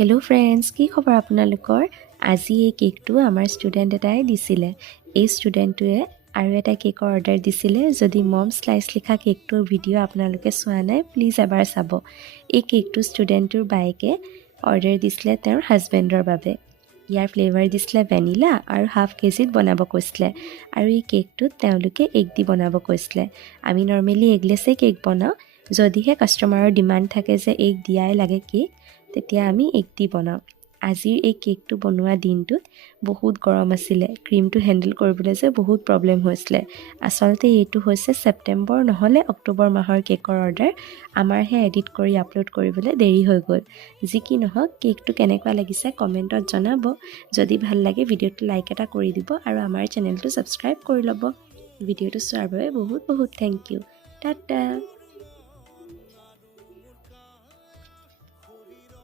Hello' friends, কি খবৰ আপোনালোকৰ? আজি এই কেকটো আমাৰ ষ্টুডেণ্ট এটাই দিছিলে। এই ষ্টুডেণ্টটোৱে আৰু এটা কেকৰ অৰ্ডাৰ দিছিলে। যদি মম স্লাইচ লিখা কেকটোৰ ভিডিঅ' আপোনালোকে চোৱা নাই, প্লিজ এবাৰ চাব। এই কেকটো ষ্টুডেণ্টটোৰ বায়েকে অৰ্ডাৰ দিছিলে তেওঁৰ হাজবেণ্ডৰ বাবে। ইয়াৰ ফ্লেভাৰ দিছিলে ভেনিলা আৰু হাফ কেজিত বনাব কৈছিলে। আৰু এই কেকটোত তেওঁলোকে এগ দি বনাব কৈছিলে। আমি নৰ্মেলি এগলেছে কেক বনাওঁ। যদিহে কাষ্টমাৰৰ ডিমাণ্ড থাকে যে এগ দিয়াই লাগে কেক, তেতিয়া আমি এগ দি বনাওঁ। আজিৰ এই কেকটো বনোৱা দিনটোত বহুত গৰম আছিলে। ক্ৰীমটো হেণ্ডেল কৰিবলৈ যে বহুত প্ৰব্লেম হৈছিলে। আচলতে এইটো হৈছে ছেপ্টেম্বৰ নহ'লে অক্টোবৰ মাহৰ কেকৰ অৰ্ডাৰ। আমাৰহে এডিট কৰি আপলোড কৰিবলৈ দেৰি হৈ গ'ল। যি কি নহওক, কেকটো কেনেকুৱা লাগিছে কমেণ্টত জনাব। যদি ভাল লাগে ভিডিঅ'টো লাইক এটা কৰি দিব আৰু আমাৰ চেনেলটো ছাবস্ক্ৰাইব কৰি ল'ব। ভিডিঅ'টো চোৱাৰ বাবে বহুত বহুত থেংক ইউ। টাটা।